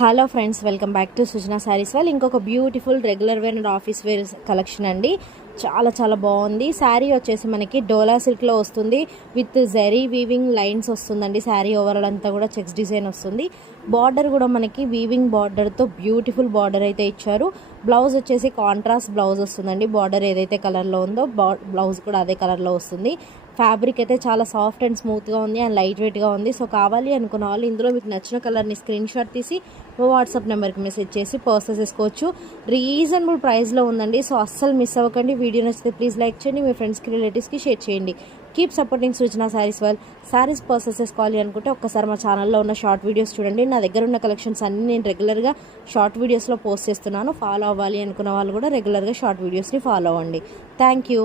Hello friends, welcome back to Sujana sarees వాళ్ళు ఇంకొక beautiful regular wear and office wear collection అండి. చాలా బాగుంది. శారీ వచ్చేసి మనకి డోలా సిల్క్లో వస్తుంది విత్ జెరీ వీవింగ్ లైన్స్ వస్తుందండి. శారీ ఓవరాల్ అంతా కూడా చెక్స్ డిజైన్ వస్తుంది. బార్డర్ కూడా మనకి వీవింగ్ బార్డర్తో బ్యూటిఫుల్ బార్డర్ అయితే ఇచ్చారు. బ్లౌజ్ వచ్చేసి కాంట్రాస్ట్ బ్లౌజ్ వస్తుందండి. బార్డర్ ఏదైతే కలర్లో ఉందో బ్లౌజ్ కూడా అదే కలర్లో వస్తుంది. ఫ్యాబ్రిక్ అయితే చాలా సాఫ్ట్ అండ్ స్మూత్గా ఉంది అండ్ లైట్ వెయిట్గా ఉంది. సో కావాలి అనుకున్న వాళ్ళు ఇందులో మీకు నచ్చిన కలర్ని స్క్రీన్ షాట్ తీసి వాట్సాప్ నెంబర్కి మెసేజ్ చేసి పర్చేస్ చేసుకోవచ్చు. రీజనబుల్ ప్రైస్లో ఉందండి. సో అస్సలు మిస్ అవ్వకండి. వీడియో నచ్చితే ప్లీజ్ లైక్ చేయండి, మీ ఫ్రెండ్స్కి రిలేటివ్స్కి షేర్ చేయండి. కీప్ సపోర్టింగ్ సుజనా శారీస్ వాళ్ళు. శారీస్ పర్చేస్ చేసుకోవాలి అనుకుంటే ఒక్కసారి మా ఛానల్లో ఉన్న షార్ట్ వీడియోస్ చూడండి. నా దగ్గర ఉన్న కలెక్షన్స్ అన్నీ నేను రెగ్యులర్గా షార్ట్ వీడియోస్లో పోస్ట్ చేస్తున్నాను. ఫాలో అవ్వాలి అనుకున్న వాళ్ళు కూడా రెగ్యులర్గా షార్ట్ వీడియోస్ని ఫాలో అవ్వండి. Thank you.